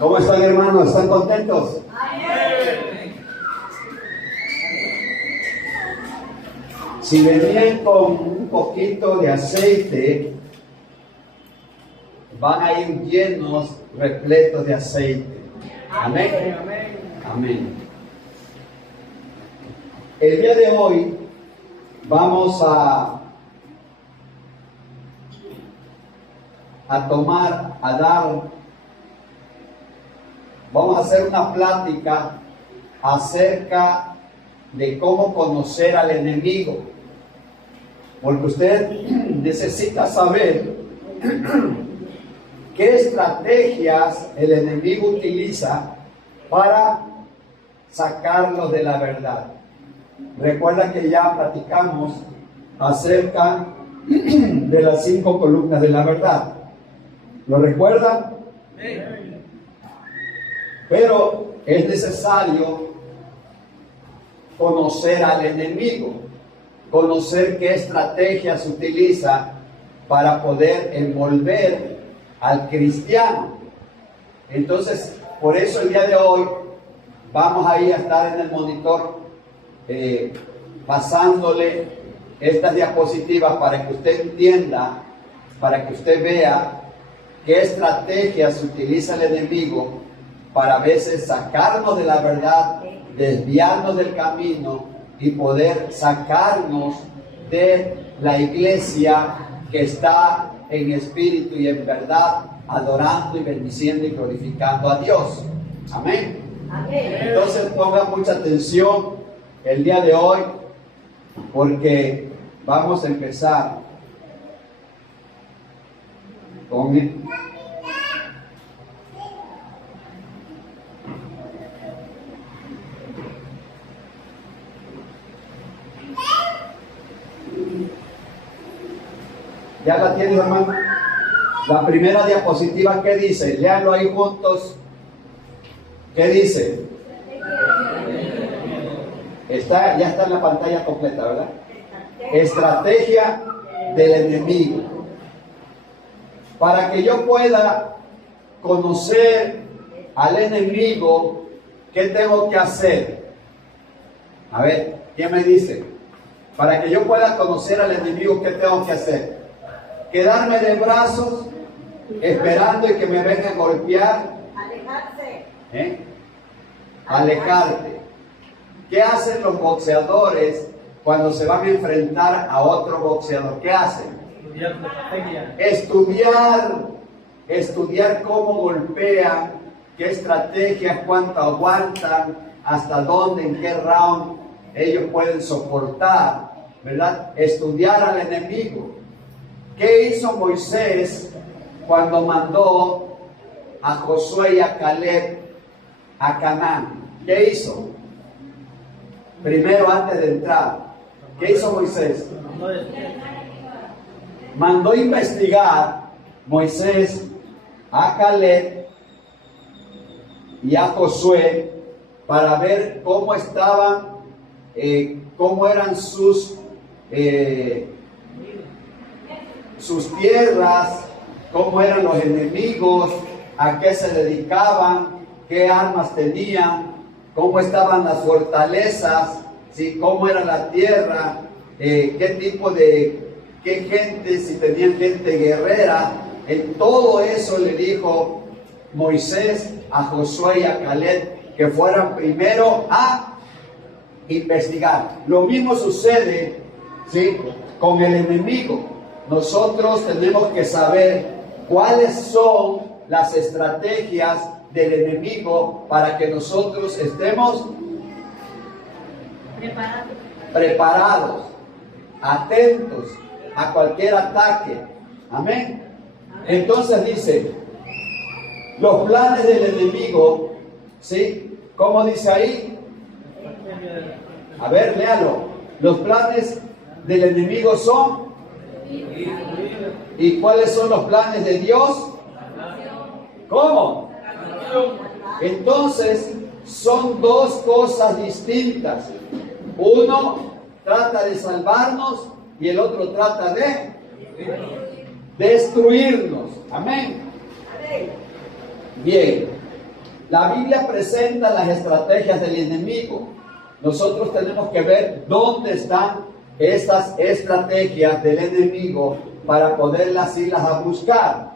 ¿Cómo están, hermanos? ¿Están contentos? Si venían con un poquito de aceite, van a ir llenos, repletos de aceite. Amén. Amén. El día de hoy vamos a vamos a hacer una plática acerca de cómo conocer al enemigo. Porque usted necesita saber qué estrategias el enemigo utiliza para sacarlos de la verdad. Recuerda que ya platicamos acerca de las 5 columnas de la verdad. ¿Lo recuerdan? Sí. Pero es necesario conocer al enemigo, conocer qué estrategias utiliza para poder envolver al cristiano. Entonces, por eso el día de hoy vamos a estar en el monitor pasándole estas diapositivas para que usted entienda, para que usted vea qué estrategias utiliza el enemigo para a veces sacarnos de la verdad, desviarnos del camino y poder sacarnos de la iglesia que está en espíritu y en verdad, adorando y bendiciendo y glorificando a Dios. Amén. Amén. Entonces pongan mucha atención el día de hoy, porque vamos a empezar con ¿Ya la tienes, hermano? La primera diapositiva, ¿qué dice? Léanlo ahí juntos. ¿Qué dice? Ya está en la pantalla completa, ¿verdad? Estrategia del enemigo. Para que yo pueda conocer al enemigo, ¿qué tengo que hacer? A ver, ¿quién me dice? Para que yo pueda conocer al enemigo, ¿qué tengo que hacer? Quedarme de brazos esperando y que me venga a golpear. Alejarse. Alejarte. ¿Qué hacen los boxeadores cuando se van a enfrentar a otro boxeador? ¿Qué hacen? Estudiar cómo golpean, qué estrategias, cuánto aguantan, hasta dónde, en qué round ellos pueden soportar, ¿verdad? Estudiar al enemigo. ¿Qué hizo Moisés cuando mandó a Josué y a Caleb a Canaán? ¿Qué hizo? Primero, antes de entrar, ¿qué hizo Moisés? Mandó investigar Moisés a Caleb y a Josué para ver cómo estaban, cómo eran sus tierras, cómo eran los enemigos, a qué se dedicaban, qué armas tenían, cómo estaban las fortalezas, ¿sí? Cómo era la tierra, qué tipo de, qué gente, si tenían gente guerrera. En todo eso le dijo Moisés a Josué y a Caleb que fueran primero a investigar. Lo mismo sucede, ¿sí?, con el enemigo. Nosotros tenemos que saber cuáles son las estrategias del enemigo para que nosotros estemos preparados, atentos a cualquier ataque. Amén. Entonces dice, los planes del enemigo, ¿sí? ¿Cómo dice ahí? A ver, léalo. Los planes del enemigo son. ¿Y cuáles son los planes de Dios? ¿Cómo? Entonces, son dos cosas distintas. Uno trata de salvarnos y el otro trata de destruirnos. Amén. Bien. La Biblia presenta las estrategias del enemigo. Nosotros tenemos que ver dónde están estas estrategias del enemigo para poderlas irlas a buscar.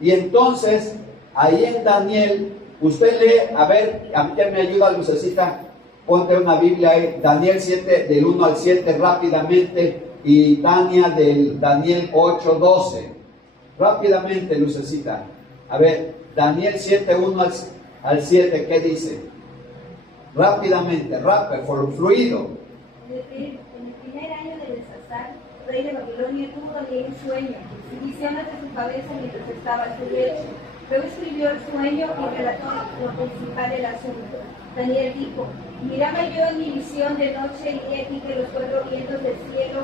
Y entonces, ahí en Daniel, usted lee, a ver, a mí que me ayuda, Lucecita, ponte una Biblia ahí, Daniel 7, del 1 al 7 rápidamente, y Tania del Daniel 8, 12. Rápidamente, Lucecita. A ver, Daniel 7, 1 al 7, ¿qué dice? Rápidamente, rápido, fluido. En el primer año de Belsasar, rey de Babilonia, tuvo Daniel un sueño, y visiones de su cabeza mientras estaba en su lecho. Luego escribió el sueño y relató lo principal del asunto. Daniel dijo: miraba yo en mi visión de noche y he aquí que los cuatro vientos del cielo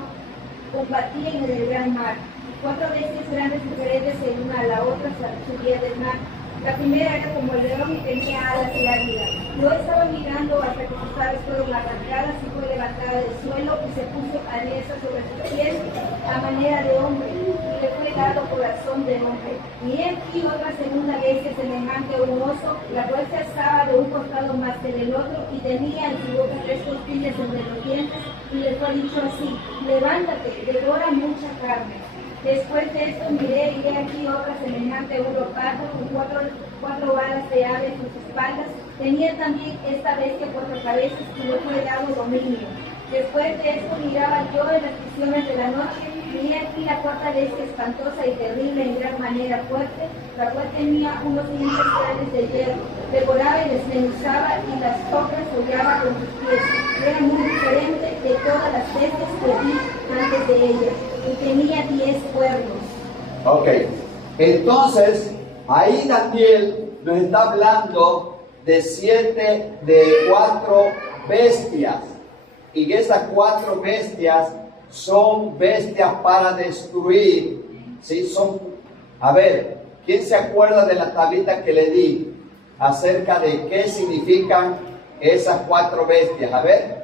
combatían en el gran mar. Cuatro bestias grandes diferentes en una a la otra subían del mar. La primera era como el león y tenía alas de águila. Yo estaba mirando hasta que sus alas fueron arrancadas y fue levantada del suelo y se puso aleza sobre sus pies a manera de hombre, y le fue dado corazón de hombre. Y he aquí otra segunda bestia semejante a un oso, la cual se alzaba de un costado más que del otro y tenía en su boca tres costillas entre los dientes, y le fue dicho así: levántate, devora mucha carne. Después de esto miré y he aquí otra semejante a un leopardo con cuatro alas de ave en sus espaldas. Tenía también esta bestia cuatro cabezas y le fue dado dominio. Después de esto miraba yo en las visiones de la noche y he aquí la cuarta bestia espantosa y terrible en gran manera fuerte, la cual tenía unos dientes grandes de hierro. Devoraba y desmenuzaba y las tocas hollaba con sus pies. Era muy diferente de todas las bestias que vi antes de ella. Y tenía 10 cuernos. Ok, entonces ahí Daniel nos está hablando de cuatro bestias, y esas cuatro bestias son bestias para destruir, ¿sí? A ver, ¿quién se acuerda de la tablita que le di acerca de qué significan esas cuatro bestias? A ver.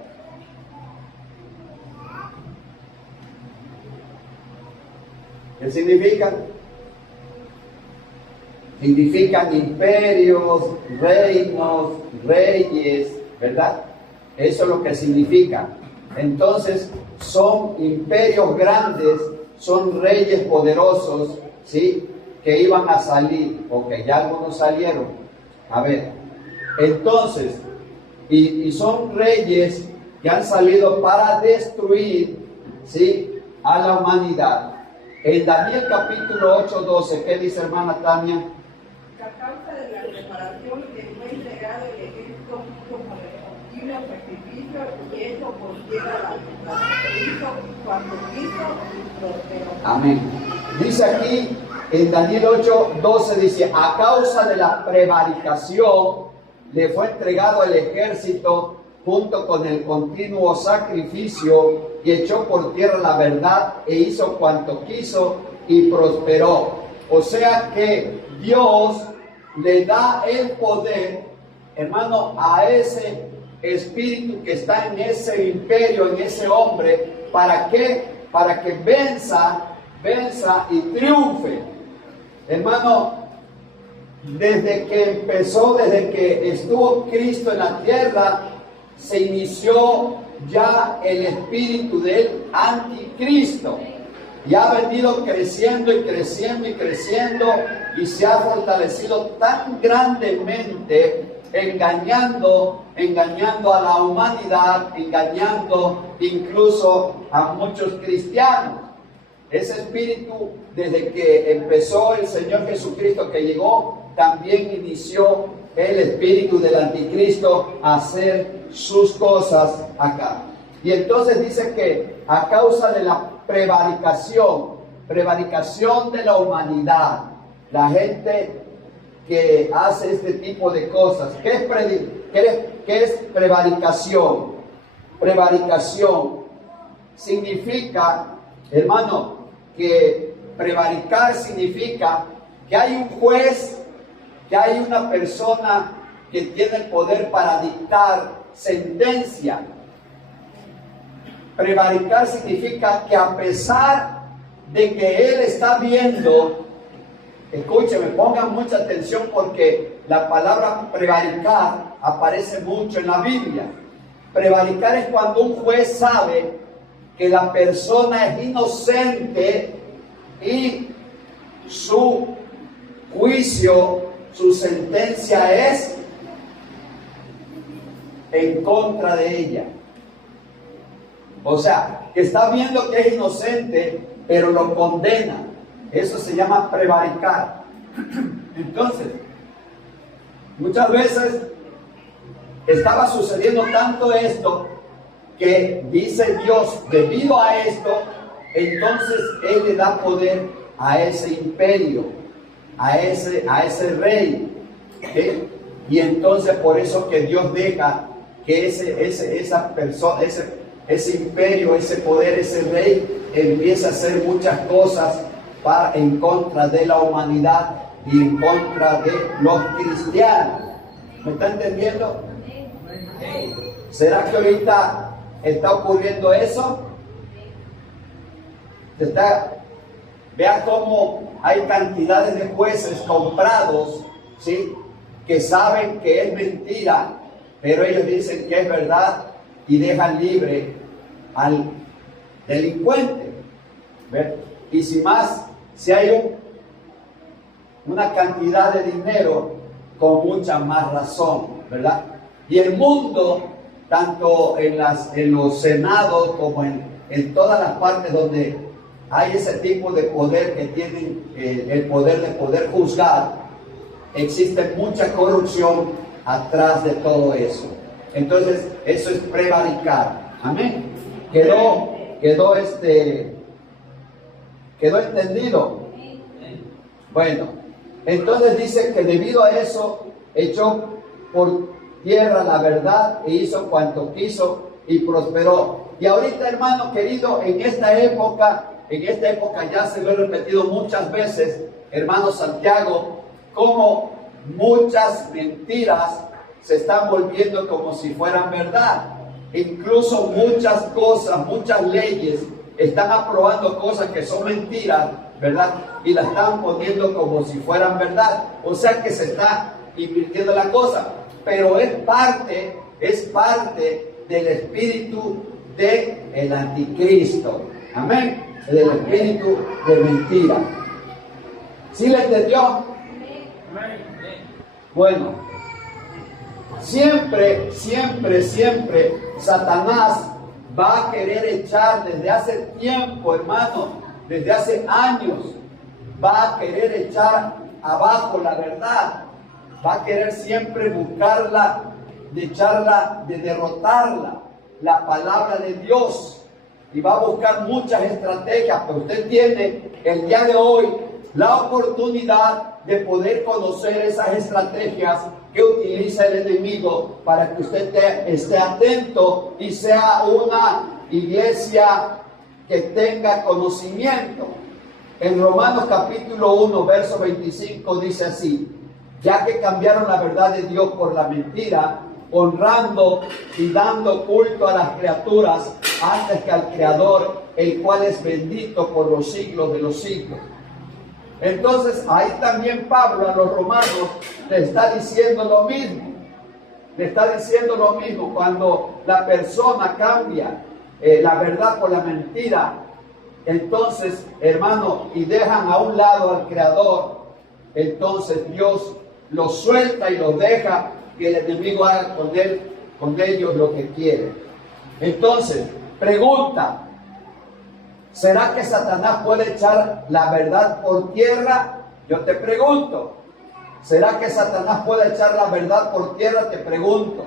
¿Qué significan? Significan imperios, reinos, reyes, ¿verdad? Eso es lo que significa. Entonces, son imperios grandes, son reyes poderosos, ¿sí? Que iban a salir, o que ya algunos salieron. A ver, entonces, y son reyes que han salido para destruir, ¿sí? A la humanidad. En Daniel capítulo 8, 12, ¿qué dice hermana Tania? A causa de la preparación que fue entregado el ejército como combustible al sacrificio y hecho por tierra la hizo cuando quiso prosperó. Amén. Dice aquí en Daniel 8, 12, dice: a causa de la prevaricación le fue entregado el ejército junto con el continuo sacrificio, y echó por tierra la verdad e hizo cuanto quiso y prosperó. O sea que Dios le da el poder, hermano, a ese espíritu que está en ese imperio, en ese hombre. ¿Para qué? Para que venza y triunfe. Hermano, desde que estuvo Cristo en la tierra, se inició ya el espíritu del anticristo, y ha venido creciendo y creciendo y creciendo, y se ha fortalecido tan grandemente, engañando a la humanidad, engañando incluso a muchos cristianos. Ese espíritu, desde que empezó el Señor Jesucristo, que llegó, también inició el espíritu del anticristo a hacer sus cosas acá. Y entonces dice que a causa de la prevaricación de la humanidad, la gente que hace este tipo de cosas, ¿qué es prevaricación? prevaricación significa, hermano, que prevaricar significa que hay un juez, que hay una persona que tiene el poder para dictar sentencia. Prevaricar significa que a pesar de que él está viendo, escúcheme, pongan mucha atención porque la palabra prevaricar aparece mucho en la Biblia. Prevaricar es cuando un juez sabe que la persona es inocente y su juicio, su sentencia es en contra de ella. O sea, que está viendo que es inocente, pero lo condena. Eso se llama prevaricar. Entonces, muchas veces estaba sucediendo tanto esto que dice Dios, debido a esto, entonces Él le da poder a ese imperio, a ese rey. ¿Sí? Y entonces por eso que Dios deja que esa persona, ese imperio, ese poder, ese rey empiece a hacer muchas cosas en contra de la humanidad y en contra de los cristianos. ¿Me está entendiendo? ¿Será que ahorita está ocurriendo eso? Vean cómo hay cantidades de jueces comprados, ¿sí? Que saben que es mentira, pero ellos dicen que es verdad y dejan libre al delincuente. ¿Ve? Y si hay una cantidad de dinero, con mucha más razón, ¿verdad? Y el mundo, tanto en los senados como en todas las partes donde hay ese tipo de poder que tienen el poder de poder juzgar, existe mucha corrupción atrás de todo eso. Entonces, eso es prevaricar. Amén. Quedó entendido. Bueno, entonces dice que debido a eso echó por tierra la verdad e hizo cuanto quiso y prosperó. Y ahorita, hermano querido, en esta época ya se lo he repetido muchas veces, hermano Santiago, como muchas mentiras se están volviendo como si fueran verdad. Incluso muchas cosas, muchas leyes están aprobando cosas que son mentiras, ¿verdad? Y las están poniendo como si fueran verdad. O sea que se está invirtiendo la cosa. Pero es parte del espíritu del anticristo. Amén. Del espíritu de mentira. ¿Sí le entendió? Bueno, siempre Satanás va a querer echar desde hace tiempo, hermano, desde hace años, va a querer echar abajo la verdad, va a querer siempre buscarla, de echarla, de derrotarla, la palabra de Dios, y va a buscar muchas estrategias, pero usted tiene el día de hoy la oportunidad de poder conocer esas estrategias que utiliza el enemigo para que usted esté atento y sea una iglesia que tenga conocimiento. En Romanos capítulo 1, verso 25 dice así: ya que cambiaron la verdad de Dios por la mentira, honrando y dando culto a las criaturas antes que al Creador, el cual es bendito por los siglos de los siglos. Entonces ahí también Pablo a los romanos le está diciendo lo mismo. Le está diciendo lo mismo cuando la persona cambia la verdad por la mentira. Entonces, hermano, y dejan a un lado al Creador, entonces Dios los suelta y los deja que el enemigo haga con ellos lo que quiere. Entonces, pregunta: ¿será que Satanás puede echar la verdad por tierra? Yo te pregunto. ¿Será que Satanás puede echar la verdad por tierra? Te pregunto.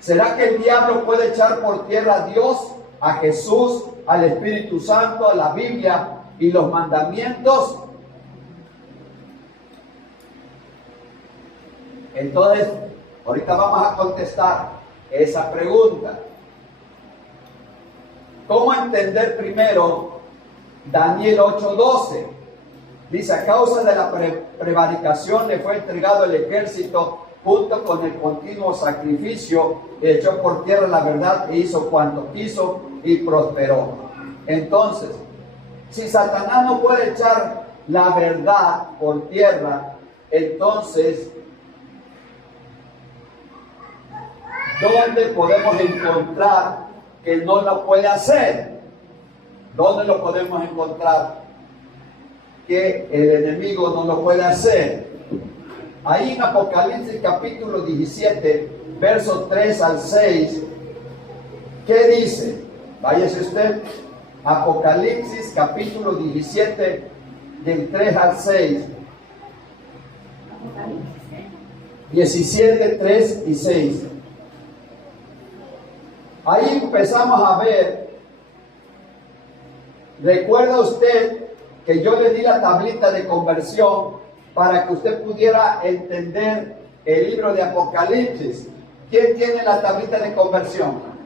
¿Será que el diablo puede echar por tierra a Dios, a Jesús, al Espíritu Santo, a la Biblia y los mandamientos? Entonces, ahorita vamos a contestar esa pregunta. ¿Cómo entender primero Daniel 8:12? Dice, a causa de la prevaricación le fue entregado el ejército junto con el continuo sacrificio, echó por tierra la verdad e hizo cuanto quiso y prosperó. Entonces, si Satanás no puede echar la verdad por tierra, entonces, ¿dónde podemos encontrar que no lo puede hacer? ¿Dónde lo podemos encontrar que el enemigo no lo puede hacer? Ahí en Apocalipsis capítulo 17, versos 3 al 6, ¿qué dice? Váyase usted, Apocalipsis capítulo 17, del 3 al 6. 17, 3 y 6. Ahí empezamos a ver, ¿recuerda usted que yo le di la tablita de conversión para que usted pudiera entender el libro de Apocalipsis? ¿Quién tiene la tablita de conversión?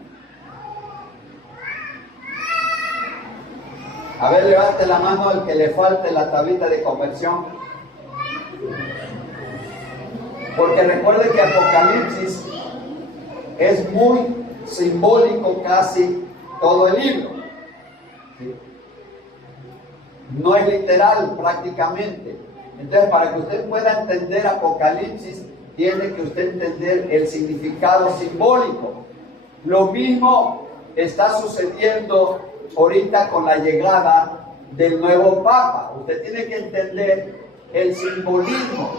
A ver, levante la mano al que le falte la tablita de conversión. Porque recuerde que Apocalipsis es muy simbólico casi todo el libro. ¿Sí? No es literal prácticamente. Entonces, para que usted pueda entender Apocalipsis, tiene que usted entender el significado simbólico. Lo mismo está sucediendo ahorita con la llegada del nuevo Papa. Usted tiene que entender el simbolismo.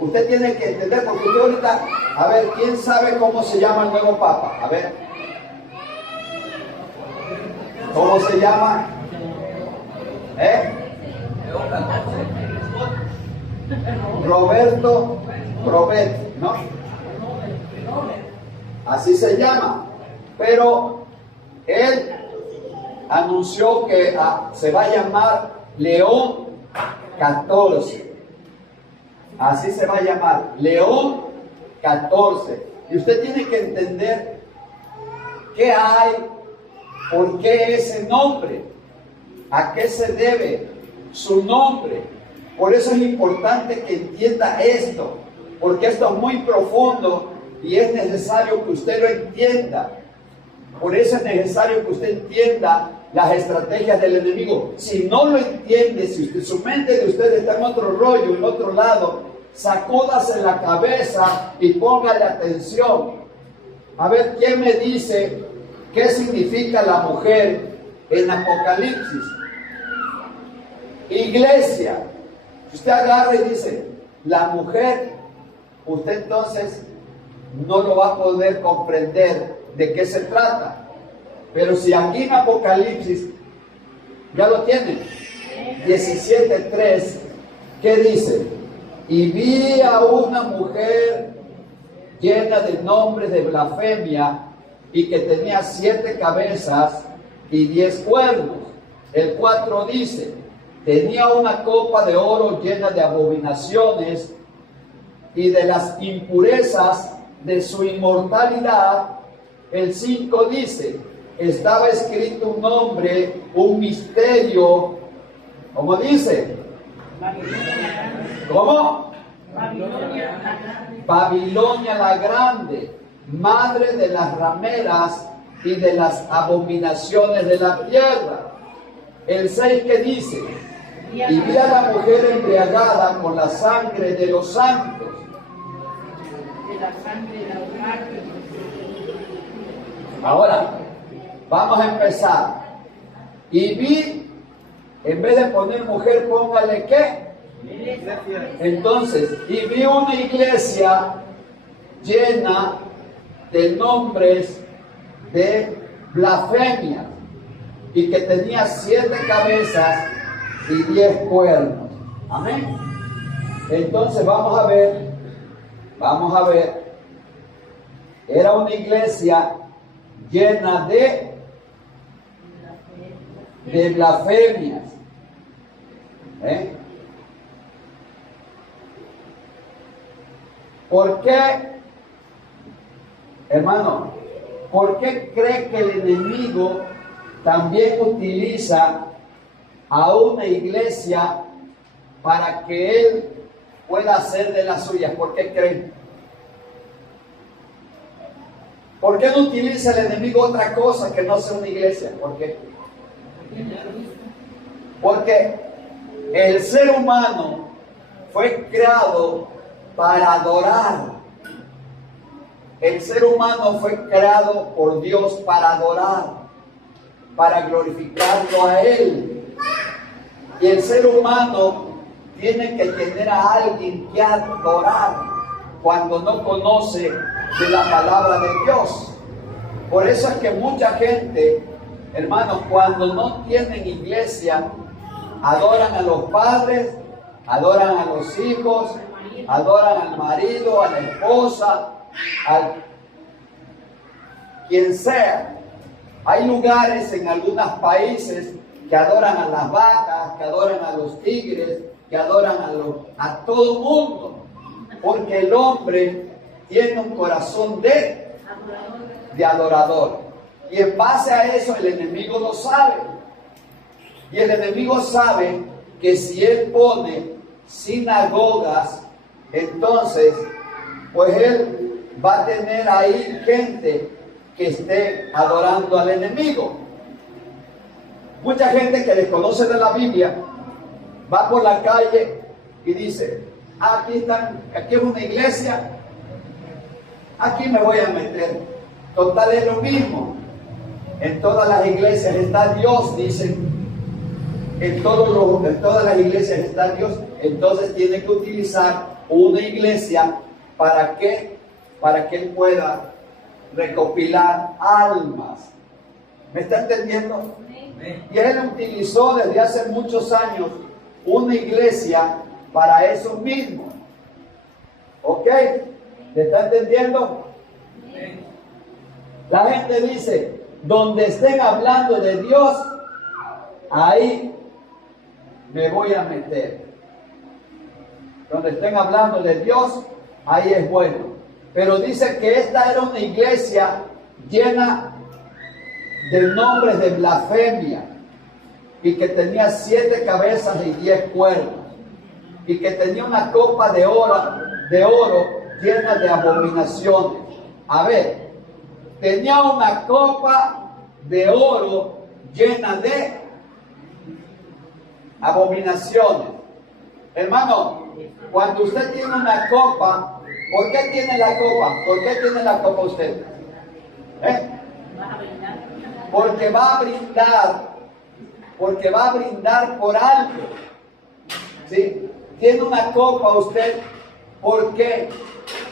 Usted tiene que entender, porque usted ahorita, a ver, ¿quién sabe cómo se llama el nuevo Papa? A ver. ¿Cómo se llama? Roberto Probet, ¿no? Así se llama. Pero él anunció que se va a llamar León XIV. Así se va a llamar, León XIV. Y usted tiene que entender qué hay, por qué ese nombre, a qué se debe su nombre. Por eso es importante que entienda esto, porque esto es muy profundo y es necesario que usted lo entienda. Por eso es necesario que usted entienda las estrategias del enemigo. Si no lo entiende, si su mente de usted está en otro rollo, en otro lado, sacúdase la cabeza y póngale atención. A ver, ¿quién me dice qué significa la mujer en Apocalipsis? Iglesia. Usted agarra y dice, la mujer, usted entonces no lo va a poder comprender de qué se trata. Pero si aquí en Apocalipsis, ya lo tienen, 17:3, ¿qué dice? Y vi a una mujer llena de nombres de blasfemia y que tenía 7 cabezas y 10 cuernos. El 4 dice, tenía una copa de oro llena de abominaciones y de las impurezas de su inmortalidad. El 5 dice, estaba escrito un nombre, un misterio, ¿cómo dice? ¿Cómo? Babilonia la Grande, madre de las rameras y de las abominaciones de la tierra. El 6 que dice, y vi a la mujer embriagada con la sangre de los santos. Ahora, vamos a empezar. Y vi, en vez de poner mujer, póngale ¿qué? Entonces, y vi una iglesia llena de nombres de blasfemia y que tenía 7 cabezas y 10 cuernos. Amén. Entonces vamos a ver, era una iglesia llena de blasfemias. ¿Por qué, hermano? ¿Por qué cree que el enemigo también utiliza a una iglesia para que él pueda hacer de las suyas. ¿Por qué creen? ¿Por qué no utiliza el enemigo otra cosa que no sea una iglesia? ¿Por qué? Porque el ser humano fue creado para adorar. El ser humano fue creado por Dios para adorar, para glorificarlo a Él. Y el ser humano tiene que tener a alguien que adorar cuando no conoce de la palabra de Dios. Por eso es que mucha gente, hermanos, cuando no tienen iglesia, adoran a los padres, adoran a los hijos, adoran al marido, a la esposa, a quien sea. Hay lugares en algunos países que adoran a las vacas, que adoran a los tigres, que adoran a todo el mundo, porque el hombre tiene un corazón de adorador. Y en base a eso el enemigo lo sabe. Y el enemigo sabe que si él pone sinagogas, entonces, pues él va a tener ahí gente que esté adorando al enemigo. Mucha gente que desconoce de la Biblia va por la calle y dice: aquí es una iglesia, aquí me voy a meter. Total, es lo mismo. En todas las iglesias está Dios, dicen. En todas las iglesias está Dios. Entonces tiene que utilizar una iglesia. ¿Para qué? Para que él pueda recopilar almas. ¿Me está entendiendo? Y él utilizó desde hace muchos años una iglesia para eso mismo. ¿Ok? ¿Me está entendiendo? La gente dice: donde estén hablando de Dios, ahí me voy a meter. Donde estén hablando de Dios, ahí es bueno. Pero dice que esta era una iglesia llena de nombres de blasfemia, y que tenía 7 cabezas y 10 cuernos, y que tenía una copa de oro llena de abominaciones. A ver, tenía una copa de oro llena de abominaciones. Hermano, cuando usted tiene una copa, ¿por qué tiene la copa? ¿Por qué tiene la copa usted? Porque va a brindar por algo. ¿Sí? Tiene una copa usted, ¿por qué?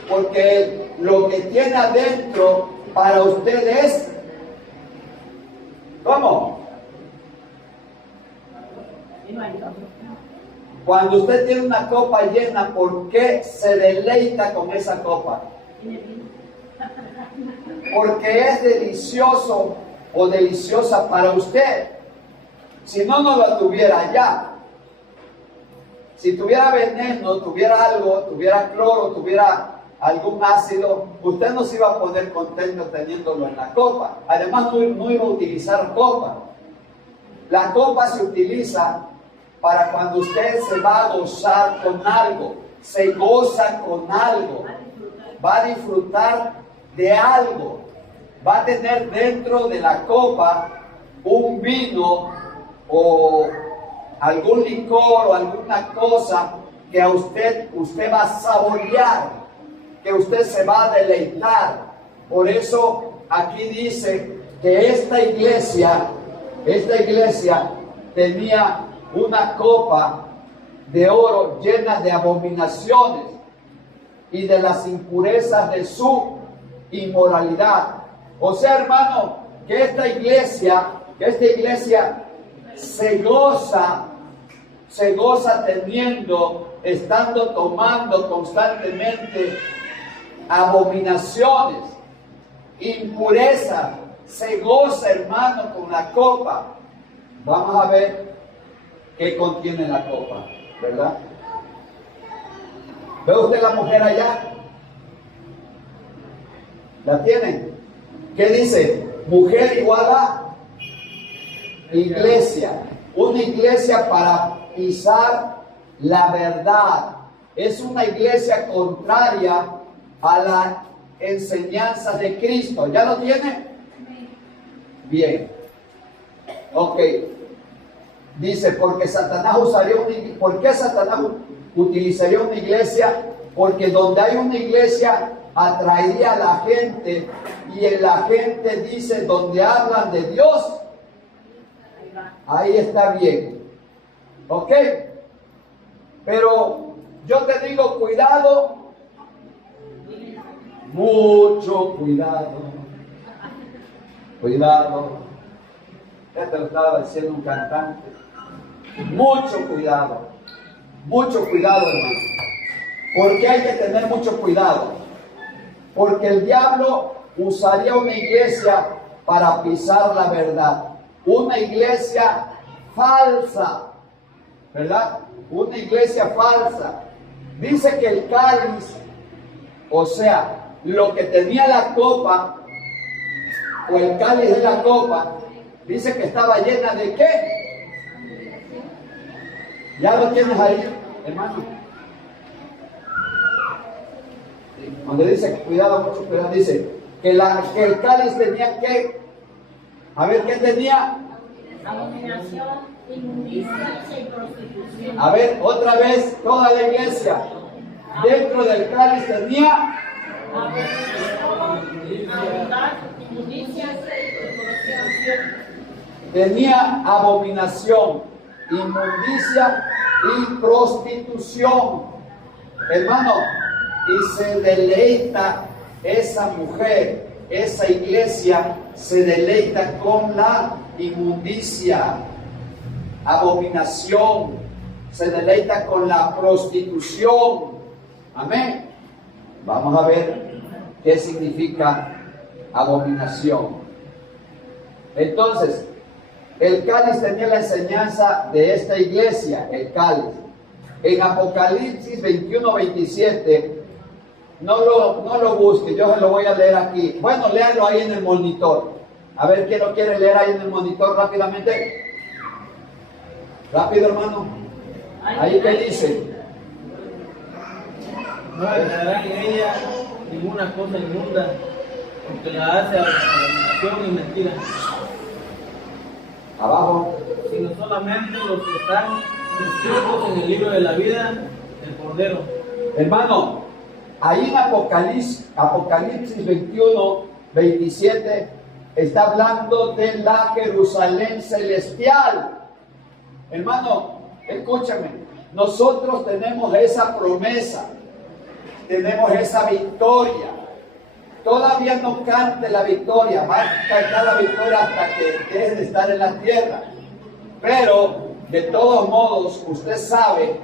Porque lo que tiene adentro para usted es, ¿cómo? Cuando usted tiene una copa llena, ¿por qué se deleita con esa copa? Porque es delicioso o deliciosa para usted. Si no, no la tuviera ya. Si tuviera veneno, tuviera algo, tuviera cloro, tuviera algún ácido, usted no se iba a poner contento teniéndolo en la copa. Además, no iba a utilizar copa. La copa se utiliza para cuando usted se va a gozar con algo, se goza con algo, va a disfrutar de algo, va a tener dentro de la copa un vino o algún licor o alguna cosa que a usted va a saborear, que usted se va a deleitar. Por eso aquí dice que esta iglesia tenía una copa de oro llena de abominaciones y de las impurezas de su inmoralidad. O sea, hermano, que esta iglesia se goza estando tomando constantemente abominaciones, impurezas. Se goza, hermano, con la copa. Vamos a ver qué contiene la copa, ¿verdad? ¿Ve usted la mujer allá? ¿La tienen? ¿Qué dice? Mujer igual a iglesia. Una iglesia para pisar la verdad. Es una iglesia contraria a la enseñanza de Cristo. ¿Ya lo tiene? Bien. Ok. Dice, ¿por qué Satanás utilizaría una iglesia? Porque donde hay una iglesia atraería a la gente, y en la gente dice, donde hablan de Dios, ahí está bien. ¿Ok? Pero yo te digo, cuidado, mucho cuidado, cuidado. Esto lo estaba diciendo un cantante. Mucho cuidado, hermano. ¿Por qué hay que tener mucho cuidado? Porque el diablo usaría una iglesia para pisar la verdad. Una iglesia falsa, ¿verdad? Una iglesia falsa. Dice que el cáliz, o sea, lo que tenía la copa, o el cáliz de la copa, dice que estaba llena de ¿qué? ¿Ya lo tienes ahí, hermano? Cuando dice cuidado, mucho cuidado, dice que el cáliz tenía que, a ver, ¿qué tenía? Abominación, inmundicia y prostitución. A ver, otra vez, toda la iglesia. Dentro del cáliz tenía abominación, inmundicia y prostitución. Hermano, y se deleita esa mujer, esa iglesia se deleita con la inmundicia, abominación, se deleita con la prostitución. Amén. Vamos a ver qué significa abominación. Entonces, el cáliz tenía la enseñanza de esta iglesia, el cáliz. En Apocalipsis 21-27, no lo busque, yo se lo voy a leer aquí. Bueno, léalo ahí en el monitor. A ver, ¿quién lo quiere leer ahí en el monitor rápidamente? Rápido, hermano. Ahí te dice. No entrará en ella ninguna cosa inmunda, porque la hace abominación y mentira. Abajo. Sino solamente los que están inscritos en el libro de la vida del Cordero. Hermano, ahí en Apocalipsis 21-27 está hablando de la Jerusalén celestial. Hermano, escúchame, nosotros tenemos esa promesa, tenemos esa victoria. Todavía no cante la victoria, va a cantar la victoria hasta que deje de estar en la tierra. Pero, de todos modos, usted sabe,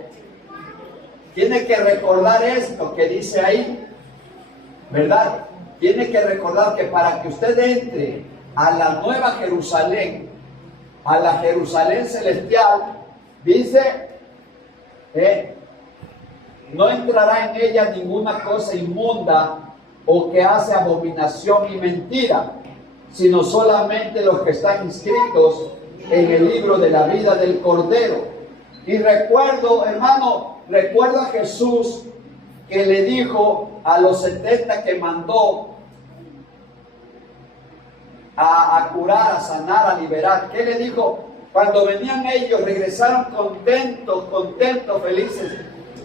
tiene que recordar esto que dice ahí, ¿verdad? Tiene que recordar que para que usted entre a la nueva Jerusalén, a la Jerusalén celestial, dice, no entrará en ella ninguna cosa inmunda o que hace abominación y mentira, sino solamente los que están inscritos en el libro de la vida del Cordero. Y recuerdo, hermano, recuerdo a Jesús que le dijo a los 70 que mandó a curar, a sanar, a liberar. ¿Qué le dijo? Cuando venían ellos, regresaron contentos, felices,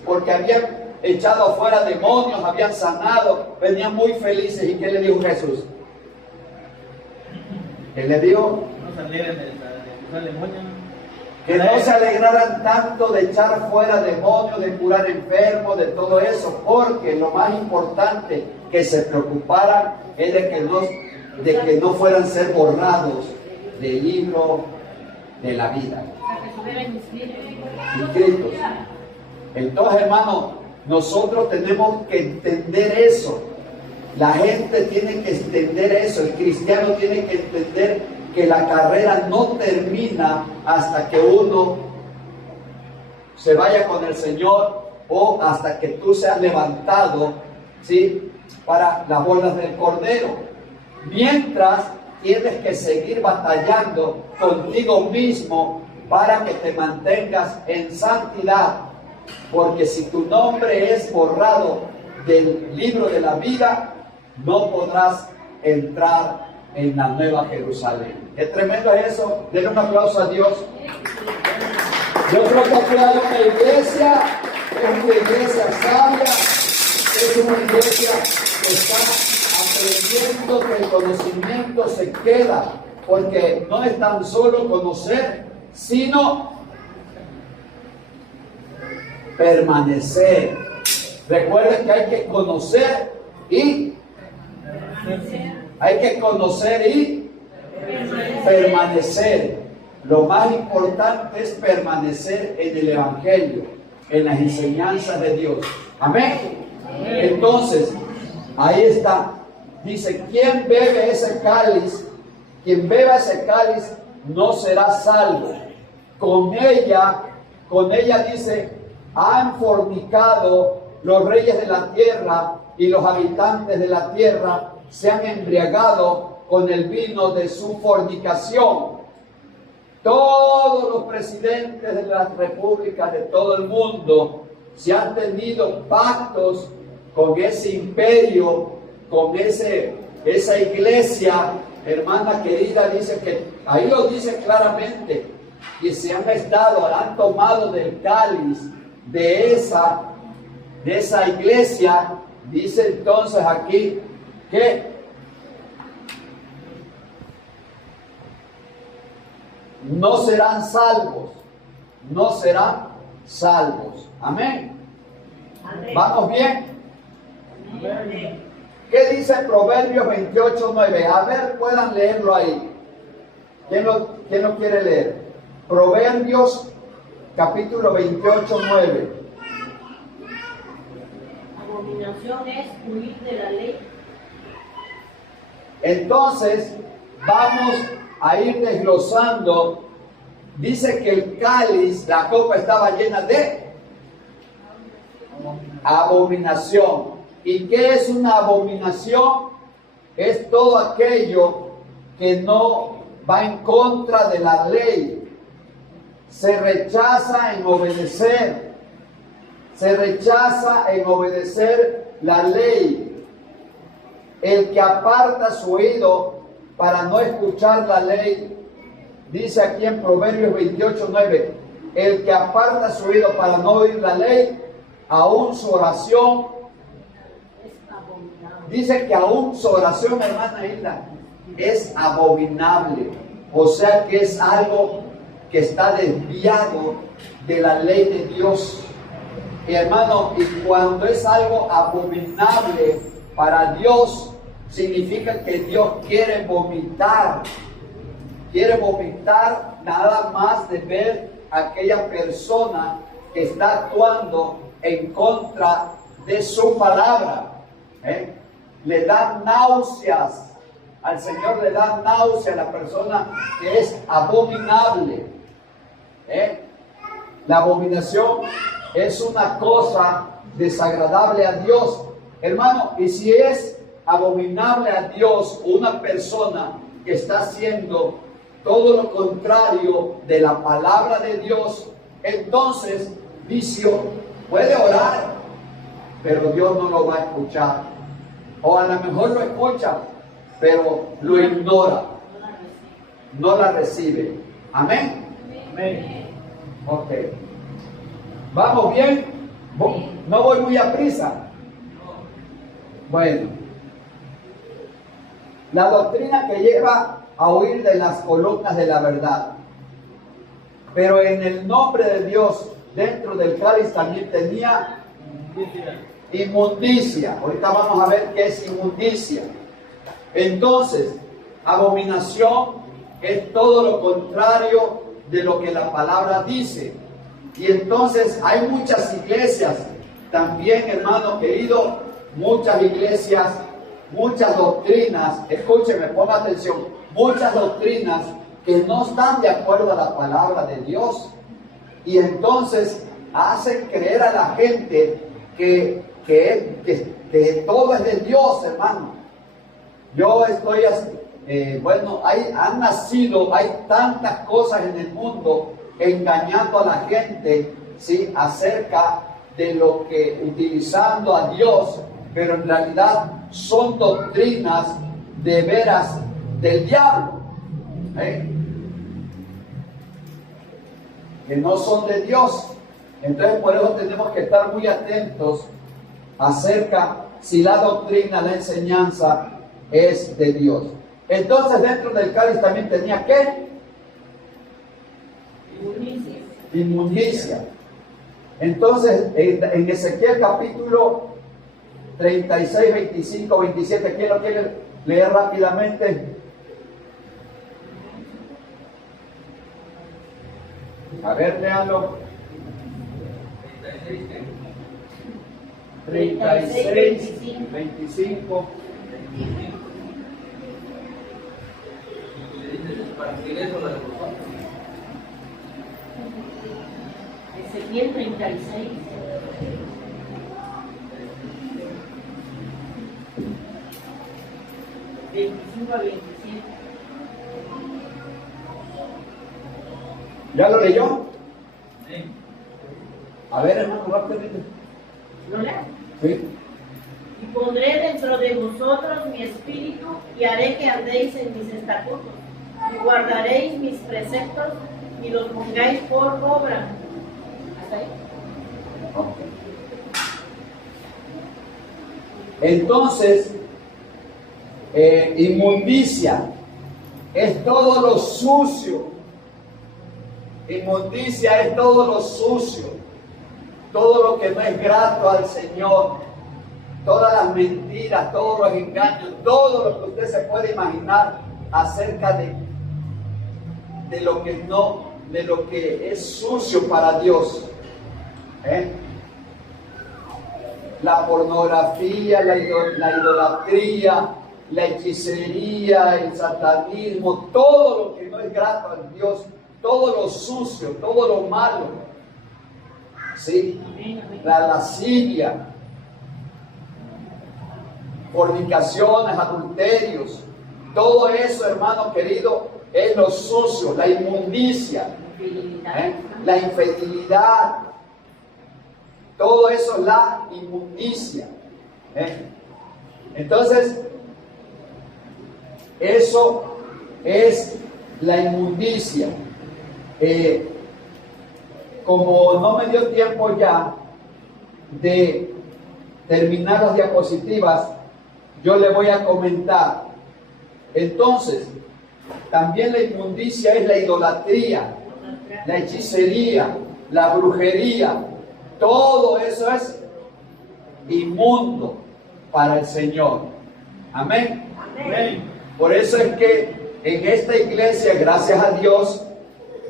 porque habían echado afuera demonios, habían sanado, venían muy felices. ¿Y qué le dijo Jesús? ¿Qué le dijo? No se alegren de demonios. Que no se alegraran tanto de echar fuera demonios, de curar enfermos, de todo eso, porque lo más importante que se preocuparan es de que no fueran ser borrados del libro de la vida. Inscritos. Entonces, hermano, nosotros tenemos que entender eso. La gente tiene que entender eso. El cristiano tiene que entender que la carrera no termina hasta que uno se vaya con el Señor o hasta que tú seas levantado, ¿sí?, para las bodas del Cordero. Mientras tienes que seguir batallando contigo mismo para que te mantengas en santidad. Porque si tu nombre es borrado del libro de la vida, no podrás entrar en la nueva Jerusalén. ¿Qué tremendo es eso? Denle un aplauso a Dios. Yo creo que aquí hay una iglesia, es una iglesia sabia, es una iglesia que está aprendiendo que el conocimiento se queda, porque no es tan solo conocer, sino permanecer. Recuerden que hay que conocer y permanecer. Lo más importante es permanecer en el Evangelio, en las enseñanzas de Dios. Amén. Entonces, ahí está. Dice, quien bebe ese cáliz, quien beba ese cáliz no será salvo. Con ella dice, han fornicado los reyes de la tierra y los habitantes de la tierra se han embriagado con el vino de su fornicación. Todos los presidentes de las repúblicas de todo el mundo se han tenido pactos con ese imperio, con esa iglesia, hermana querida, dice que, ahí lo dice claramente, que se han tomado del cáliz de esa iglesia. Dice entonces aquí que no serán salvos, no serán salvos. Amén. ¿Vamos bien? ¿Qué dice Proverbios 28:9? A ver, puedan leerlo ahí. ¿Quién lo quiere leer? Proverbios capítulo 28:9. Abominación es huir de la ley. Entonces, vamos a ir desglosando. Dice que el cáliz, la copa estaba llena de abominación. ¿Y qué es una abominación? Es todo aquello que no va en contra de la ley. Se rechaza en obedecer. Se rechaza en obedecer la ley. El que aparta su oído para no escuchar la ley, dice aquí en Proverbios 28:9, el que aparta su oído para no oír la ley, aún su oración, dice que aún su oración, hermana Hilda, es abominable. O sea que es algo que está desviado de la ley de Dios. Y hermano, y cuando es algo abominable para Dios, significa que Dios quiere vomitar nada más de ver a aquella persona que está actuando en contra de su palabra. Le da náuseas, al Señor le da náusea a la persona que es abominable. La abominación es una cosa desagradable a Dios, hermano, y si es abominable a Dios una persona que está haciendo todo lo contrario de la palabra de Dios, entonces vicio puede orar, pero Dios no lo va a escuchar, o a lo mejor lo escucha, pero lo ignora, no la recibe. Amén. Amén. Ok. ¿Vamos bien? ¿No voy muy a prisa? Bueno. La doctrina que lleva a huir de las columnas de la verdad. Pero en el nombre de Dios, dentro del cáliz también tenía inmundicia. Ahorita vamos a ver qué es inmundicia. Entonces, abominación es todo lo contrario de lo que la palabra dice. Y entonces hay muchas iglesias, también, hermano querido, muchas iglesias, muchas doctrinas, escúcheme, ponga atención, muchas doctrinas que no están de acuerdo a la palabra de Dios. Y entonces hacen creer a la gente que todo es de Dios, hermano. Yo estoy hay tantas cosas en el mundo engañando a la gente, ¿sí? Acerca de lo que, utilizando a Dios, pero en realidad son doctrinas de veras del diablo, que no son de Dios. Entonces por eso tenemos que estar muy atentos acerca si la doctrina, la enseñanza es de Dios. Entonces dentro del cáliz también tenía ¿qué? Inmundicia. Entonces en Ezequiel capítulo 36, 25, 27, ¿quién lo quiere leer rápidamente? A ver, léanlo. 36, 25. Ezequiel 36. ...25 a 27. ¿Ya lo leyó? Sí. A ver, hermano, rápidamente. ¿Lo leo? Sí. Y pondré dentro de vosotros mi espíritu y haré que andéis en mis estatutos y guardaréis mis preceptos y los pongáis por obra. ¿Hasta ahí? Okay. Entonces, inmundicia es todo lo sucio. Inmundicia es todo lo sucio, todo lo que no es grato al Señor, todas las mentiras, todos los engaños, todo lo que usted se puede imaginar acerca de lo que no, de lo que es sucio para Dios. La pornografía, la idolatría, la hechicería, el satanismo, todo lo que no es grato a Dios, todo lo sucio, todo lo malo, ¿sí? La lascivia, fornicaciones, adulterios, todo eso, hermano querido, es lo sucio, la inmundicia, la infidelidad, todo eso es la inmundicia. Entonces, eso es la inmundicia. Como no me dio tiempo ya de terminar las diapositivas, yo le voy a comentar. Entonces, también la inmundicia es la idolatría, la hechicería, la brujería. Todo eso es inmundo para el Señor. Amén. Amén. Por eso es que en esta iglesia, gracias a Dios,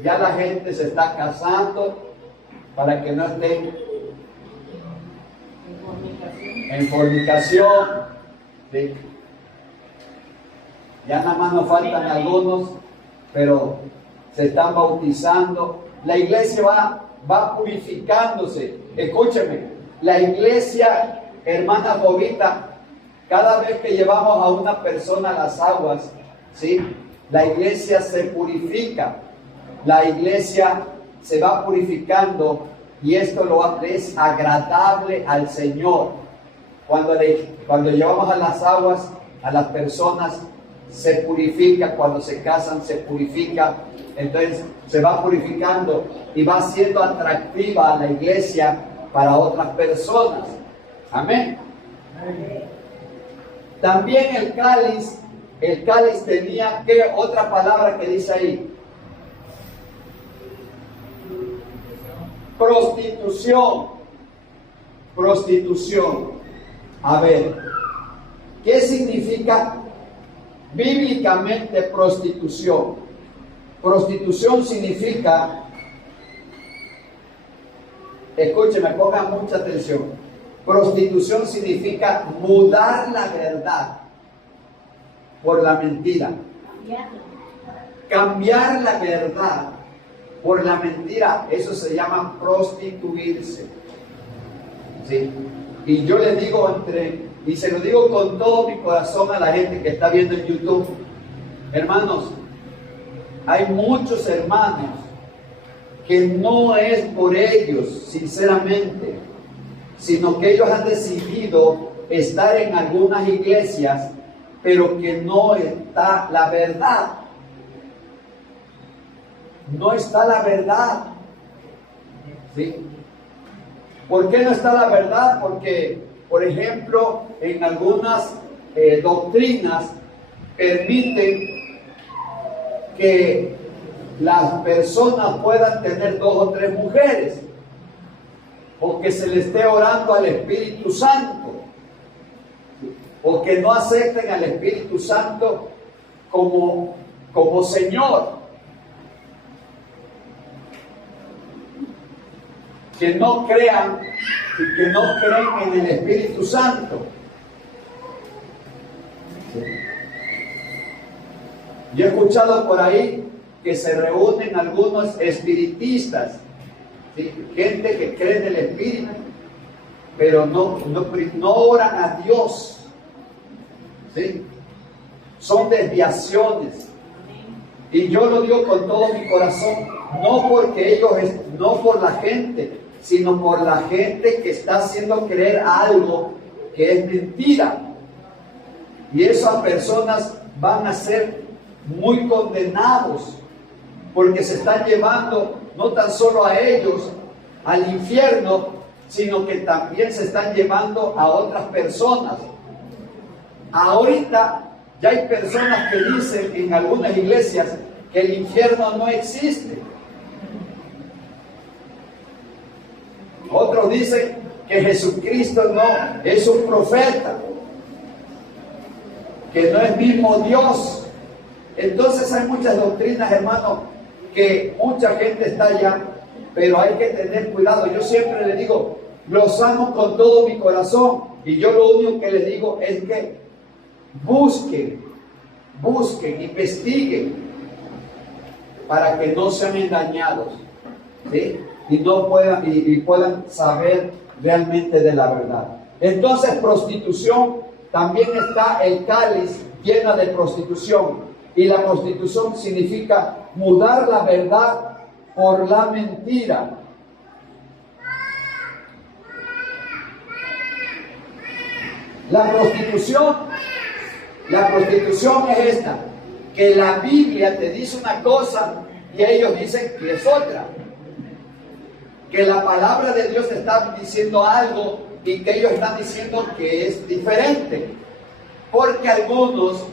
ya la gente se está casando para que no estén en fornicación. ¿Sí? Ya nada más nos faltan algunos, pero se están bautizando. La iglesia va purificándose. Escúcheme, la iglesia, hermana Jovita, cada vez que llevamos a una persona a las aguas, ¿sí? La iglesia se purifica. La iglesia se va purificando y esto es agradable al Señor. Cuando llevamos a las aguas a las personas, se purifica. Cuando se casan, se purifica. Entonces se va purificando y va siendo atractiva a la iglesia para otras personas. Amén. También el cáliz tenía ¿qué otra palabra que dice ahí? Prostitución. A ver, ¿qué significa bíblicamente prostitución? Prostitución significa, escúcheme, pongan mucha atención. Prostitución significa mudar la verdad por la mentira. Cambiar la verdad por la mentira, eso se llama prostituirse. ¿Sí? Y yo le digo y se lo digo con todo mi corazón a la gente que está viendo en YouTube, Hermanos, hay muchos hermanos que no es por ellos, sinceramente, sino que ellos han decidido estar en algunas iglesias, pero que no está la verdad. No está la verdad. ¿Sí? ¿Por qué no está la verdad? Porque, por ejemplo, en algunas doctrinas permiten que las personas puedan tener 2 o 3 mujeres, o que se le esté orando al Espíritu Santo, o que no acepten al Espíritu Santo como Señor, que no crean y que no creen en el Espíritu Santo. ¿Sí? Yo he escuchado por ahí que se reúnen algunos espiritistas, ¿sí? Gente que cree en el Espíritu, pero no oran a Dios. ¿Sí? Son desviaciones. Y yo lo digo con todo mi corazón, no porque ellos, no por la gente, sino por la gente que está haciendo creer algo que es mentira. Y esas personas van a ser muy condenados, porque se están llevando no tan solo a ellos al infierno, sino que también se están llevando a otras personas. Ahorita ya hay personas que dicen en algunas iglesias que el infierno no existe. Otros dicen que Jesucristo no es un profeta, que no es mismo Dios. Entonces hay muchas doctrinas, hermano, que mucha gente está allá, pero hay que tener cuidado. Yo siempre les digo, los amo con todo mi corazón, y yo lo único que les digo es que busquen, investiguen, para que no sean engañados, ¿sí? Y puedan saber realmente de la verdad. Entonces, prostitución, también está el cáliz lleno de prostitución. Y la prostitución significa mudar la verdad por la mentira. La prostitución es esta, que la Biblia te dice una cosa y ellos dicen que es otra. Que la palabra de Dios te está diciendo algo y que ellos están diciendo que es diferente. Porque algunos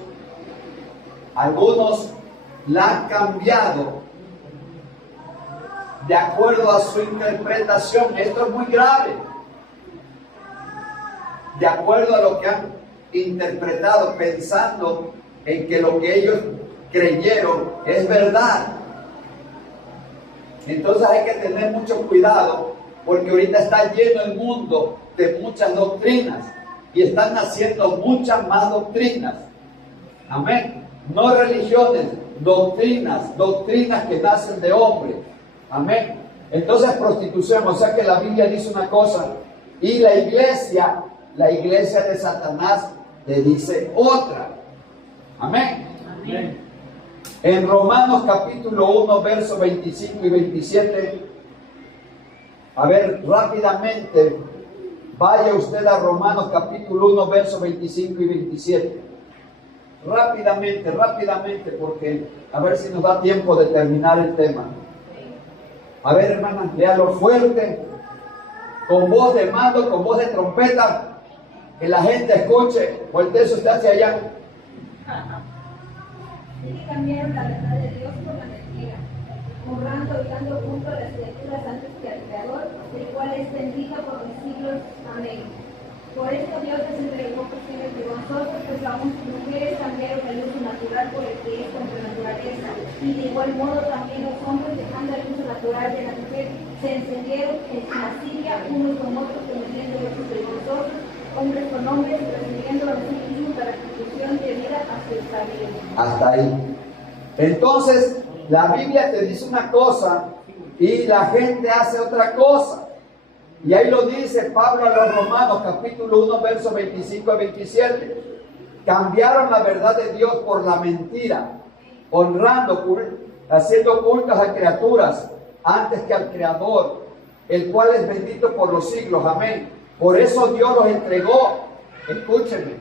la han cambiado de acuerdo a su interpretación. Esto es muy grave. De acuerdo a lo que han interpretado, pensando en que lo que ellos creyeron es verdad. Entonces hay que tener mucho cuidado, porque ahorita está lleno el mundo de muchas doctrinas y están naciendo muchas más doctrinas. Amén. No religiones, doctrinas que nacen de hombres. Amén. Entonces prostitución, o sea que la Biblia dice una cosa y la iglesia de Satanás le dice otra. Amén. Amén. En Romanos capítulo 1, versos 25 y 27, a ver, rápidamente, vaya usted a Romanos capítulo 1, versos 25 y 27. Rápidamente, porque a ver si nos da tiempo de terminar el tema. A ver, hermanas, léalo fuerte, con voz de mando, con voz de trompeta, que la gente escuche. Voltee usted hacia allá. Y cambiaron la verdad de Dios por la mentira, honrando y dando culto a las criaturas antes que al Creador, el cual es bendito por los siglos. Amén. Por esto Dios les entregó cuestiones vergonzosas, pues aún sus mujeres cambiaron el uso natural por el que es contra naturaleza. Y de igual modo también los hombres, dejando el uso natural de la mujer, se encendieron en lascivia unos con otros, cometiendo hechos vergonzosos, hombres con hombres, recibiendo a sí mismos la restitución de vida a su establecimiento. Hasta ahí. Entonces, la Biblia te dice una cosa y la gente hace otra cosa. Y ahí lo dice Pablo a los Romanos, capítulo 1, versos 25 a 27. Cambiaron la verdad de Dios por la mentira. honrando, haciendo cultos a criaturas antes que al Creador, el cual es bendito por los siglos. Amén. Por eso Dios los entregó. Escúchenme,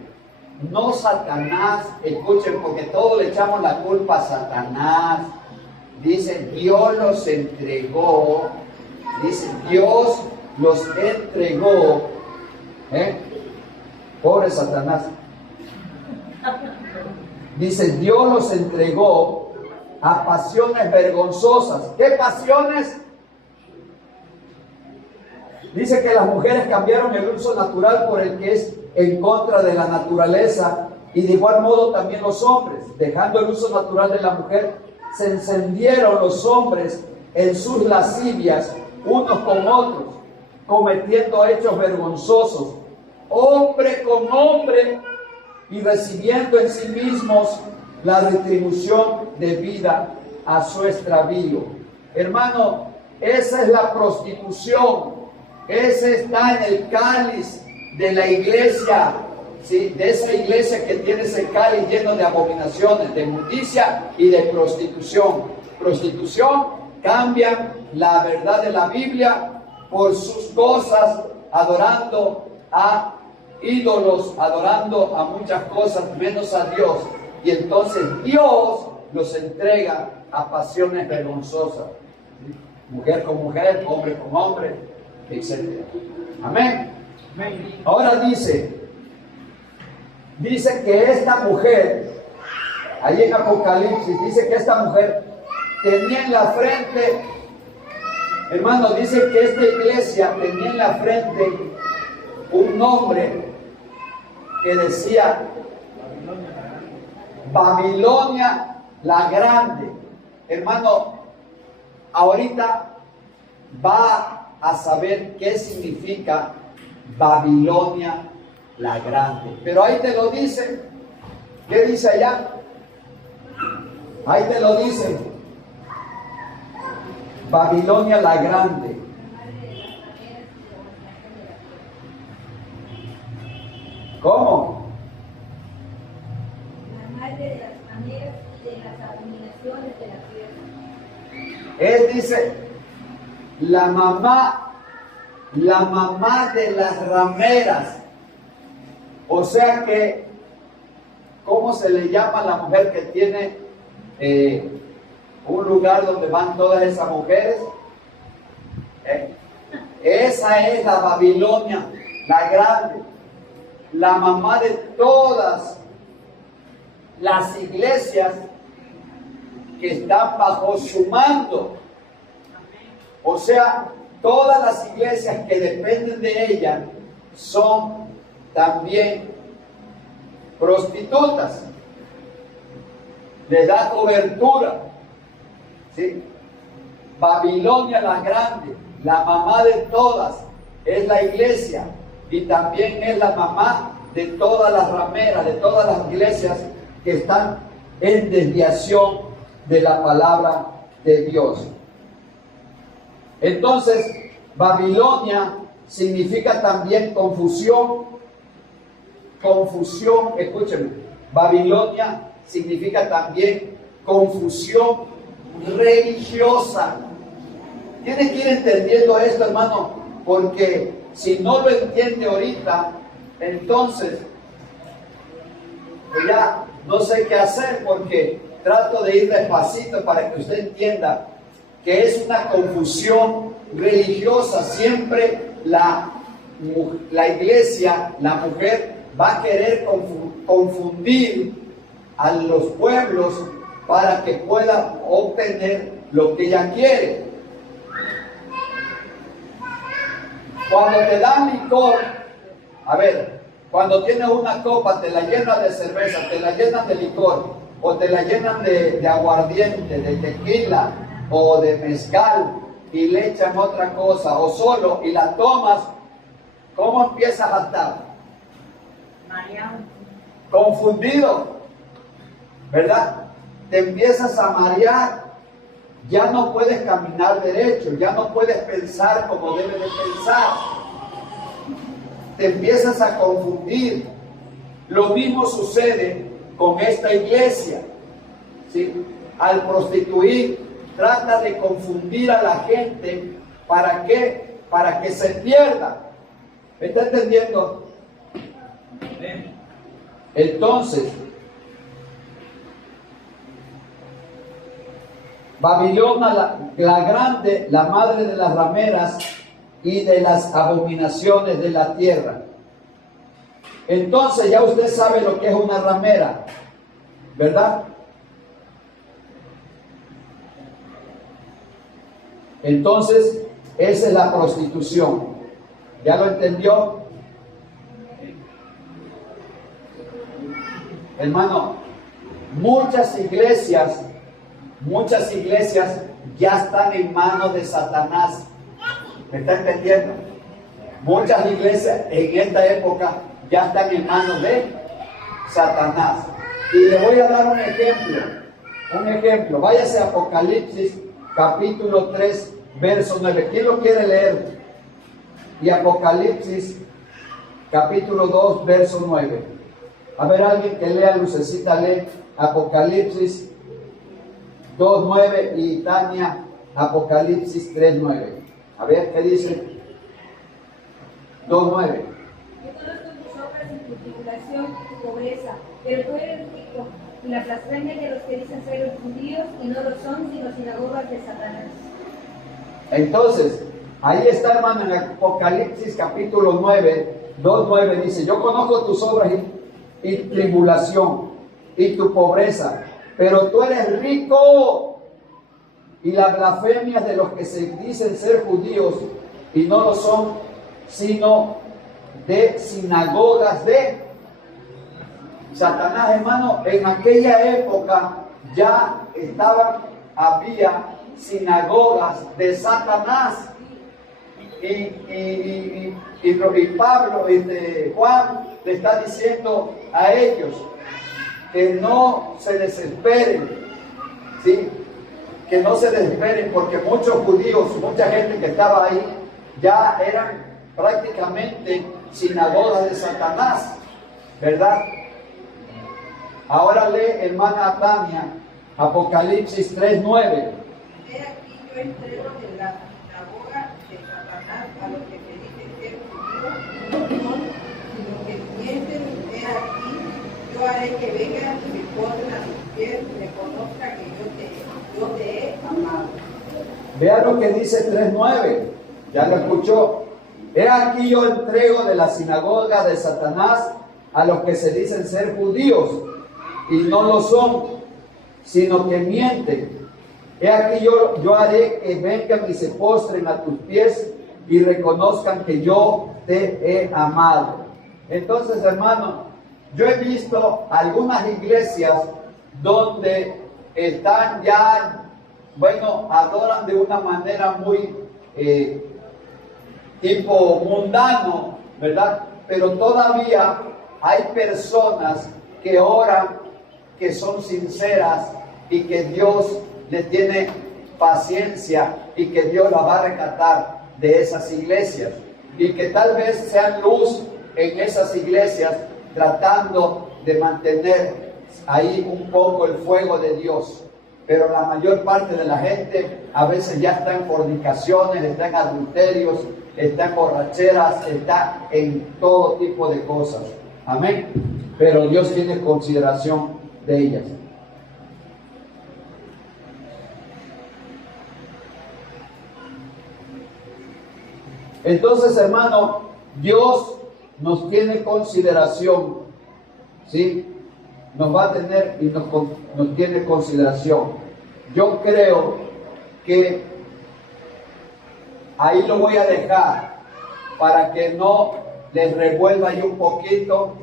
no Satanás. Escuchen, porque todos le echamos la culpa a Satanás. Dice, Dios los entregó. Dice, Dios los entregó. Pobre Satanás. Dice, Dios los entregó a pasiones vergonzosas. ¿Qué pasiones? Dice que las mujeres cambiaron el uso natural por el que es en contra de la naturaleza, y de igual modo también los hombres, dejando el uso natural de la mujer, se encendieron los hombres en sus lascivias unos con otros, cometiendo hechos vergonzosos, hombre con hombre, y recibiendo en sí mismos la retribución debida a su extravío. Hermano, esa es la prostitución. Ese está en el cáliz de la iglesia, ¿sí? De esa iglesia que tiene ese cáliz lleno de abominaciones, de inmundicia y de prostitución. Prostitución, cambian la verdad de la Biblia por sus cosas, adorando a ídolos, adorando a muchas cosas menos a Dios. Y entonces Dios los entrega a pasiones vergonzosas, ¿sí? Mujer con mujer, hombre con hombre, etc. Amén. Ahora dice que esta mujer, ahí en Apocalipsis, dice que esta mujer tenía en la frente, hermano, dice que esta iglesia tenía en la frente un nombre que decía Babilonia la Grande. Hermano, ahorita va a saber qué significa Babilonia la Grande. Pero ahí te lo dice. ¿Qué dice allá? Ahí te lo dice. Babilonia la Grande. ¿Cómo? La madre de las maneras y de las abominaciones de la tierra. Él dice, la mamá de las rameras. O sea que, ¿cómo se le llama a la mujer que tiene un lugar donde van todas esas mujeres? Esa es la Babilonia, la Grande, la mamá de todas las iglesias que están bajo su mando. O sea, todas las iglesias que dependen de ella son también prostitutas. Le da cobertura, ¿sí? Babilonia la Grande, la mamá de todas, es la iglesia, y también es la mamá de todas las rameras, de todas las iglesias que están en desviación de la palabra de Dios. Entonces, Babilonia significa también confusión. Confusión, escúchenme. Babilonia significa también confusión religiosa. Tienes que ir entendiendo esto, hermano, porque si no lo entiende ahorita, entonces pues ya no sé qué hacer, porque trato de ir despacito para que usted entienda que es una confusión religiosa. Siempre la iglesia, la mujer, va a querer confundir a los pueblos para que pueda obtener lo que ella quiere. Cuando te dan licor, a ver, cuando tienes una copa, te la llenan de cerveza, te la llenan de licor, o te la llenan de aguardiente, de tequila, o de mezcal, y le echan otra cosa, o solo, y la tomas, ¿cómo empiezas a estar? Mareado. Confundido, ¿verdad? Te empiezas a marear, ya no puedes caminar derecho, ya no puedes pensar como debes de pensar, te empiezas a confundir. Lo mismo sucede con esta iglesia, ¿sí? Al prostituir, trata de confundir a la gente. ¿Para qué? Para que se pierda. ¿Me está entendiendo? Entonces, Babilonia la grande, la madre de las rameras y de las abominaciones de la tierra. Entonces ya usted sabe lo que es una ramera, ¿verdad? Entonces, esa es la prostitución. ¿Ya lo entendió? Hermano, muchas iglesias ya están en manos de Satanás. ¿Me está entendiendo? Muchas iglesias en esta época ya están en manos de Satanás. Y le voy a dar un ejemplo. Váyase a Apocalipsis capítulo 3, verso 9. ¿Quién lo quiere leer? Y Apocalipsis capítulo 2, verso 9. A ver, alguien que lea, Lucecita, lee Apocalipsis 2:9 y Tania Apocalipsis 3:9. A ver, ¿qué dice? 2:9. Yo conozco tus obras y tu tribulación y tu pobreza, pero tú eres rico, y la blasfemia de los que dicen ser los judíos y no lo son, sino sinagogas de Satanás. Entonces, ahí está, hermano, en Apocalipsis capítulo 9, 2:9 dice: yo conozco tus obras y tribulación y tu pobreza, pero tú eres rico, y las blasfemias de los que se dicen ser judíos y no lo son, sino de sinagogas de Satanás. Hermano, en aquella época ya había sinagogas de Satanás. Y Pablo, Juan le está diciendo a ellos que no se desesperen, ¿sí? Que no se desesperen, porque muchos judíos, mucha gente que estaba ahí, ya eran prácticamente sinagogas de Satanás, ¿verdad? Ahora lee, hermana Tania, Apocalipsis 3:9. He aquí yo entrego de la sinagoga de Satanás a los que me dicen ser judíos, no son, sino que mienten. He aquí yo haré que vengan y me ponen a sus pies y me conozca que yo te he amado. Vea lo que dice 3:9. Ya lo escuchó. He aquí yo entrego de la sinagoga de Satanás a los que se dicen ser judíos y no lo son, sino que mienten. He aquí yo haré que vengan y se postren a tus pies y reconozcan que yo te he amado. Entonces, hermano, yo he visto algunas iglesias donde están ya, adoran de una manera muy tipo mundano, ¿verdad? Pero todavía hay personas que oran, que son sinceras y que Dios les tiene paciencia y que Dios la va a rescatar de esas iglesias, y que tal vez sean luz en esas iglesias, tratando de mantener ahí un poco el fuego de Dios. Pero la mayor parte de la gente a veces ya está en fornicaciones, está en adulterios, está en borracheras, está en todo tipo de cosas. Amén. Pero Dios tiene consideración de ellas. Entonces, hermano, Dios nos tiene consideración, ¿sí? Nos va a tener y nos tiene consideración. Yo creo que ahí lo voy a dejar para que no les revuelva yo un poquito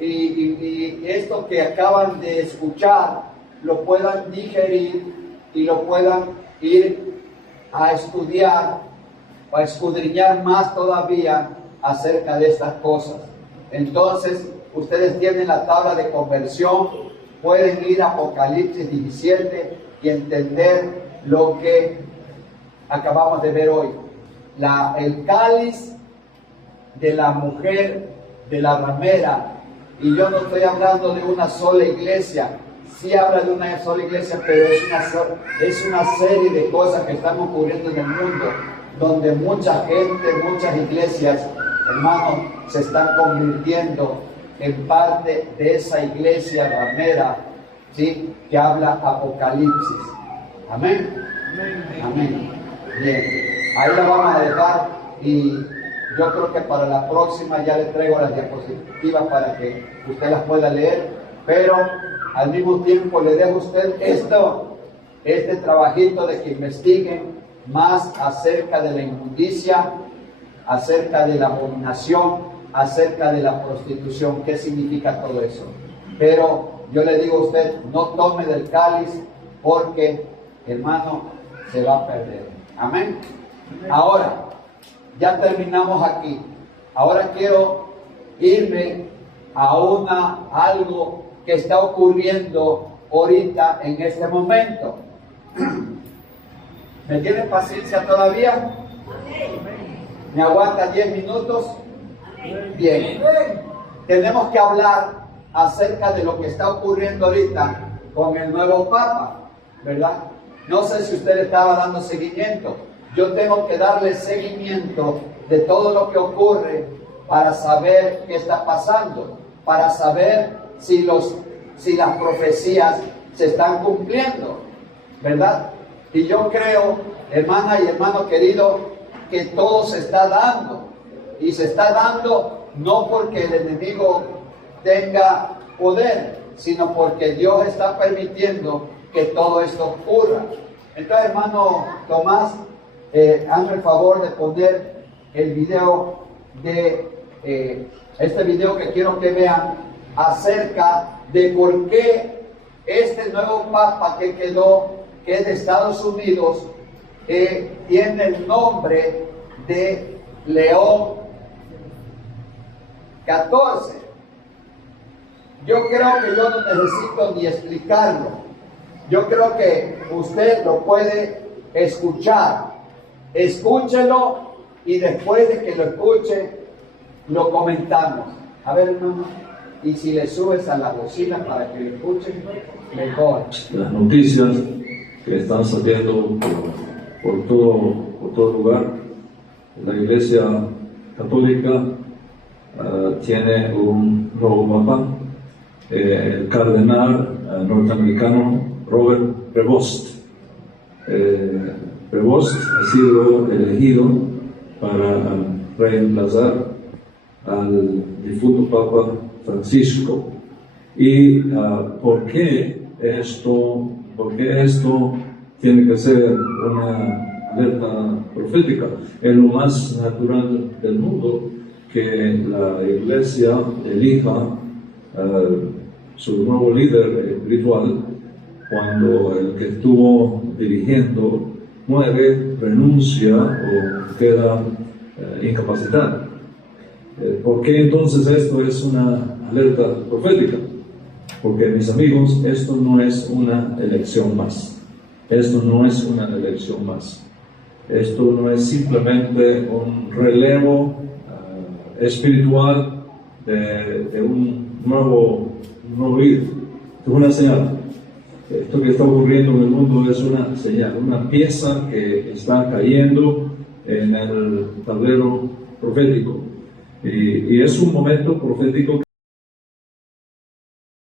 y esto que acaban de escuchar lo puedan digerir y lo puedan ir a estudiar, a escudriñar más todavía acerca de estas cosas. Entonces, ustedes tienen la tabla de conversión, pueden ir a Apocalipsis 17 y entender lo que acabamos de ver hoy. El cáliz de la mujer, de la ramera, y yo no estoy hablando de una sola iglesia, sí habla de una sola iglesia, pero es una serie de cosas que están ocurriendo en el mundo, donde mucha gente, muchas iglesias, hermanos, se están convirtiendo en parte de esa iglesia ramera, ¿sí?, que habla Apocalipsis. Amén. Amén. Bien, ahí la vamos a dejar y yo creo que para la próxima ya le traigo las diapositivas para que usted las pueda leer, pero al mismo tiempo le dejo a usted este trabajito de que investiguen más acerca de la inmundicia, acerca de la abominación, acerca de la prostitución, qué significa todo eso. Pero yo le digo a usted, no tome del cáliz porque, hermano, se va a perder. Amén. Ahora, ya terminamos aquí. Ahora quiero irme a algo que está ocurriendo ahorita en este momento. ¿Me tiene paciencia todavía? ¿Me aguanta 10 minutos? Bien. Tenemos que hablar acerca de lo que está ocurriendo ahorita con el nuevo Papa, ¿verdad? No sé si usted le estaba dando seguimiento. Yo tengo que darle seguimiento de todo lo que ocurre para saber qué está pasando, para saber si las profecías se están cumpliendo, ¿verdad? Y yo creo, hermana y hermano querido, que todo se está dando. Y se está dando no porque el enemigo tenga poder, sino porque Dios está permitiendo que todo esto ocurra. Entonces, hermano Tomás, hazme el favor de poner el video este video que quiero que vean acerca de por qué este nuevo Papa que es de Estados Unidos, tiene el nombre de León XIV. Yo creo que yo no necesito ni explicarlo. Yo creo que usted lo puede escuchar. Escúchelo y después de que lo escuche, lo comentamos. A ver, hermano, y si le subes a la bocina para que lo escuchen, mejor. Las noticias que están saliendo por todo lugar. La Iglesia Católica tiene un nuevo Papa, el cardenal norteamericano Robert Prevost. Prevost ha sido elegido para reemplazar al difunto Papa Francisco. ¿Y por qué esto tiene que ser una alerta profética? Es lo más natural del mundo que la Iglesia elija su nuevo líder espiritual cuando el que estuvo dirigiendo muere, renuncia o queda incapacitado. ¿Por qué entonces esto es una alerta profética? Porque, mis amigos, esto no es una elección más. Esto no es una elección más. Esto no es simplemente un relevo espiritual de un nuevo líder. Es una señal. Esto que está ocurriendo en el mundo es una señal, una pieza que está cayendo en el tablero profético. Y es un momento profético